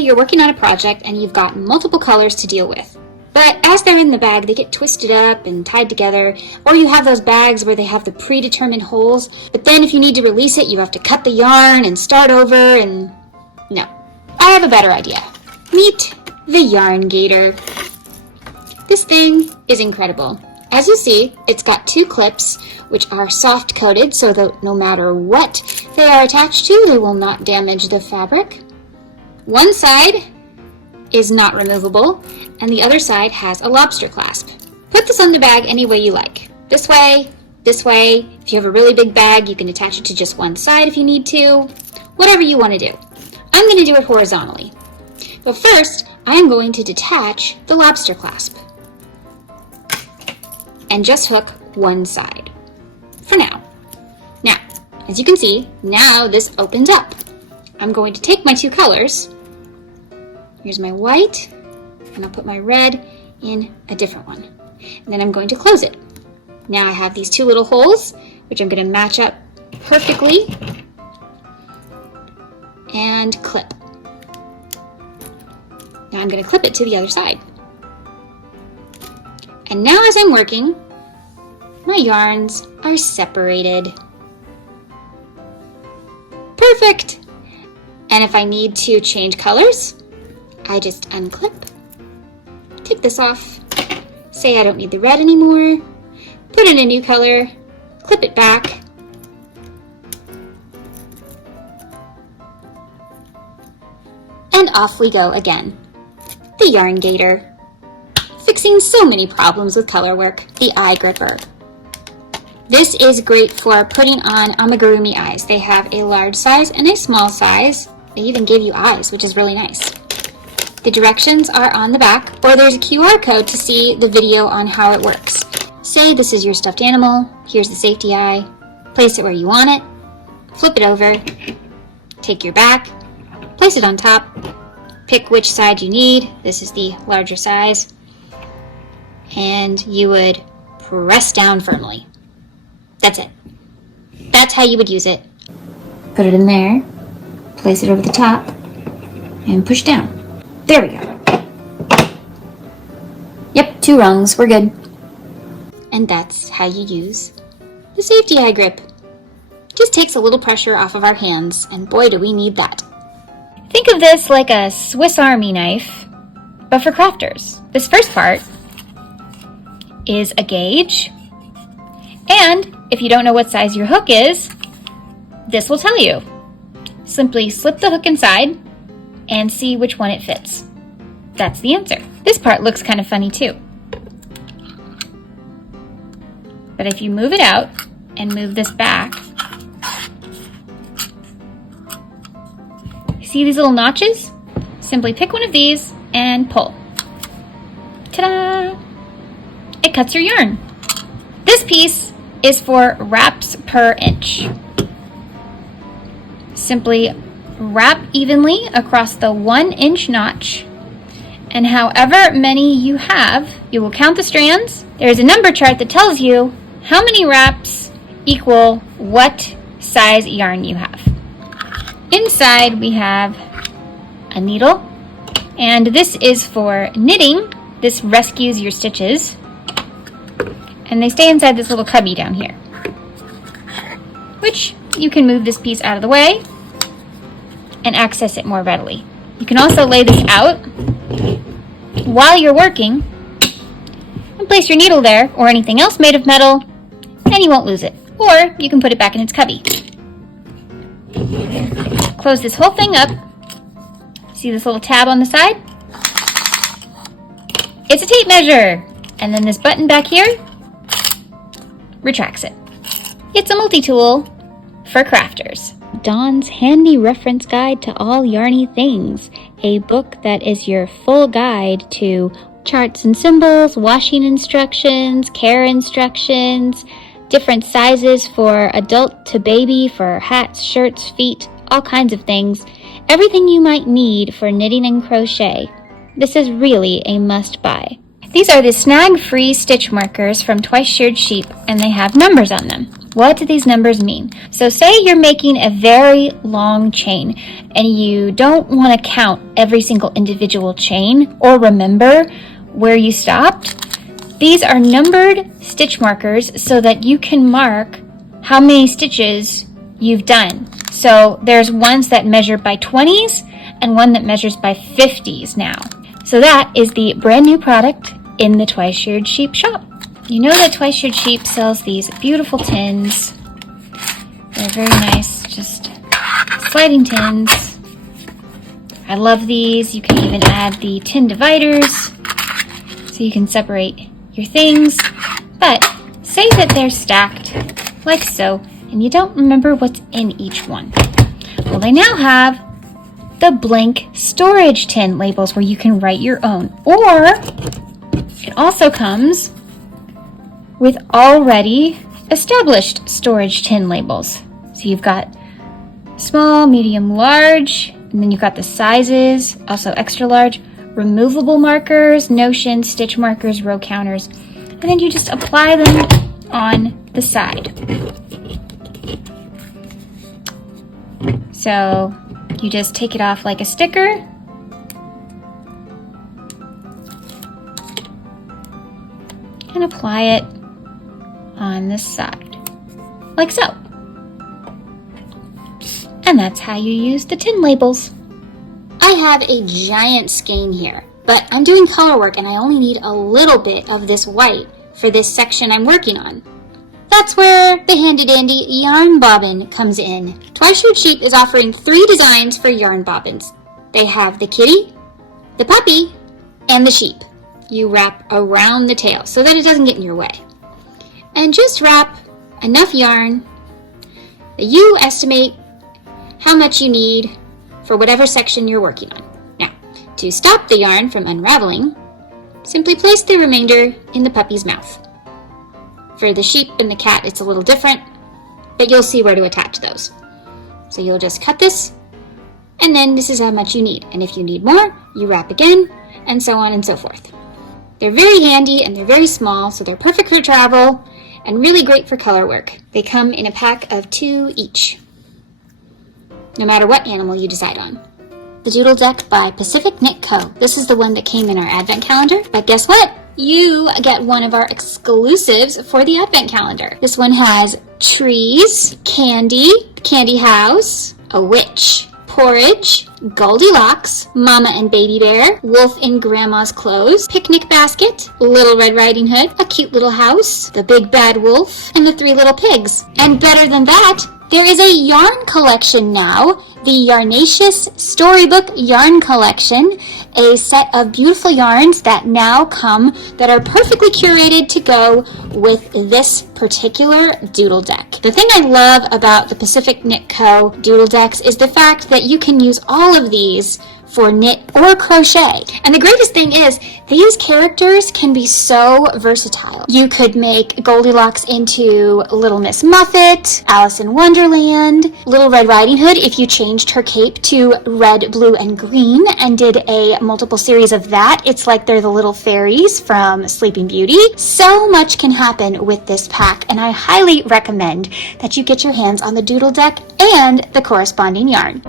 you're working on a project and you've got multiple colors to deal with. But as they're in the bag, they get twisted up and tied together, or you have those bags where they have the predetermined holes, but then if you need to release it, you have to cut the yarn and start over, and no. I have a better idea. Meet the Yarn Gator. This thing is incredible. As you see, it's got 2 clips, which are soft coated so that no matter what they are attached to, they will not damage the fabric. One side is not removable, and the other side has a lobster clasp. Put this on the bag any way you like. This way, this way. If you have a really big bag, you can attach it to just one side if you need to. Whatever you want to do. I'm going to do it horizontally. But first, I am going to detach the lobster clasp and just hook one side for now. Now, as you can see, now this opens up. I'm going to take my 2 colors. Here's my white, and I'll put my red in a different one. And then I'm going to close it. Now I have these 2 little holes, which I'm going to match up perfectly and clip. Now I'm going to clip it to the other side. And now as I'm working, my yarns are separated. Perfect! And if I need to change colors, I just unclip, take this off, say I don't need the red anymore, put in a new color, clip it back, and off we go again. The Yarn Gator. Fixing so many problems with Colorwork, the eye gripper. This is great for putting on amigurumi eyes. They have a large size and a small size. They even give you eyes, which is really nice. The directions are on the back, or there's a QR code to see the video on how it works. Say this is your stuffed animal, here's the safety eye, place it where you want it, flip it over, take your back, place it on top, pick which side you need. This is the larger size. And you would press down firmly. That's it. That's how you would use it. Put it in there, place it over the top, and push down. There we go. Yep, 2 rungs, we're good. And that's how you use the safety eye grip. Just takes a little pressure off of our hands, and boy do we need that. Think of this like a Swiss Army knife, but for crafters. This first part is a gauge, and if you don't know what size your hook is, this will tell you. Simply slip the hook inside and see which one it fits. That's the answer. This part looks kind of funny too. But if you move it out and move this back, see these little notches? Simply pick one of these and pull. Ta-da! It cuts your yarn. This piece is for wraps per inch. Simply wrap evenly across the 1-inch notch, and however many you have, you will count the strands. There's a number chart that tells you how many wraps equal what size yarn you have. Inside we have a needle, and this is for knitting. This rescues your stitches, and they stay inside this little cubby down here, which you can move this piece out of the way and access it more readily. You can also lay this out while you're working and place your needle there or anything else made of metal, and you won't lose it. Or you can put it back in its cubby. Close this whole thing up. See this little tab on the side? It's a tape measure. And then this button back here retracts it. It's a multi-tool for crafters. Dawn's Handy Reference Guide to All Yarny Things, a book that is your full guide to charts and symbols, washing instructions, care instructions, different sizes for adult to baby, for hats, shirts, feet, all kinds of things. Everything you might need for knitting and crochet. This is really a must-buy. These are the snag-free stitch markers from Twice Sheared Sheep, and they have numbers on them. What do these numbers mean? So say you're making a very long chain and you don't want to count every single individual chain or remember where you stopped. These are numbered stitch markers so that you can mark how many stitches you've done. So there's ones that measure by 20s and one that measures by 50s now. So that is the brand new product in the Twice Sheared Sheep shop. You know that Twice Sheared Sheep sells these beautiful tins. They're very nice, just sliding tins. I love these. You can even add the tin dividers so you can separate your things. But say that they're stacked like so, and you don't remember what's in each one. Well, they now have the blank storage tin labels where you can write your own. Or it also comes with already established storage tin labels. So you've got small, medium, large, and then you've got the sizes, also extra large, removable markers, notions, stitch markers, row counters, and then you just apply them on the side. So you just take it off like a sticker. And apply it on this side, like so. And that's how you use the tin labels. I have a giant skein here, but I'm doing color work and I only need a little bit of this white for this section I'm working on. That's where the handy dandy yarn bobbin comes in. Twice Sheared Sheep is offering 3 designs for yarn bobbins. They have the kitty, the puppy, and the sheep. You wrap around the tail so that it doesn't get in your way. And just wrap enough yarn that you estimate how much you need for whatever section you're working on. Now, to stop the yarn from unraveling, simply place the remainder in the puppy's mouth. For the sheep and the cat, it's a little different, but you'll see where to attach those. So you'll just cut this, and then this is how much you need. And if you need more, you wrap again, and so on and so forth. They're very handy and they're very small, so they're perfect for travel and really great for color work. They come in a pack of 2 each, no matter what animal you decide on. The Doodle Deck by Pacific Knit Co. This is the one that came in our advent calendar, but guess what? You get one of our exclusives for the advent calendar. This one has trees, candy, candy house, a witch, porridge, Goldilocks, Mama and Baby Bear, Wolf in Grandma's Clothes, Picnic Basket, Little Red Riding Hood, A Cute Little House, The Big Bad Wolf, and the 3 Little Pigs. And better than that, there is a yarn collection now, the Yarnacious Storybook Yarn Collection, a set of beautiful yarns that now come that are perfectly curated to go with this particular doodle deck. The thing I love about the Pacific Knit Co. doodle decks is the fact that you can use all of these for knit or crochet. And the greatest thing is, these characters can be so versatile. You could make Goldilocks into Little Miss Muffet, Alice in Wonderland, Little Red Riding Hood if you changed her cape to red, blue, and green and did a multiple series of that. It's like they're the little fairies from Sleeping Beauty. So much can happen with this pack, and I highly recommend that you get your hands on the doodle deck and the corresponding yarn.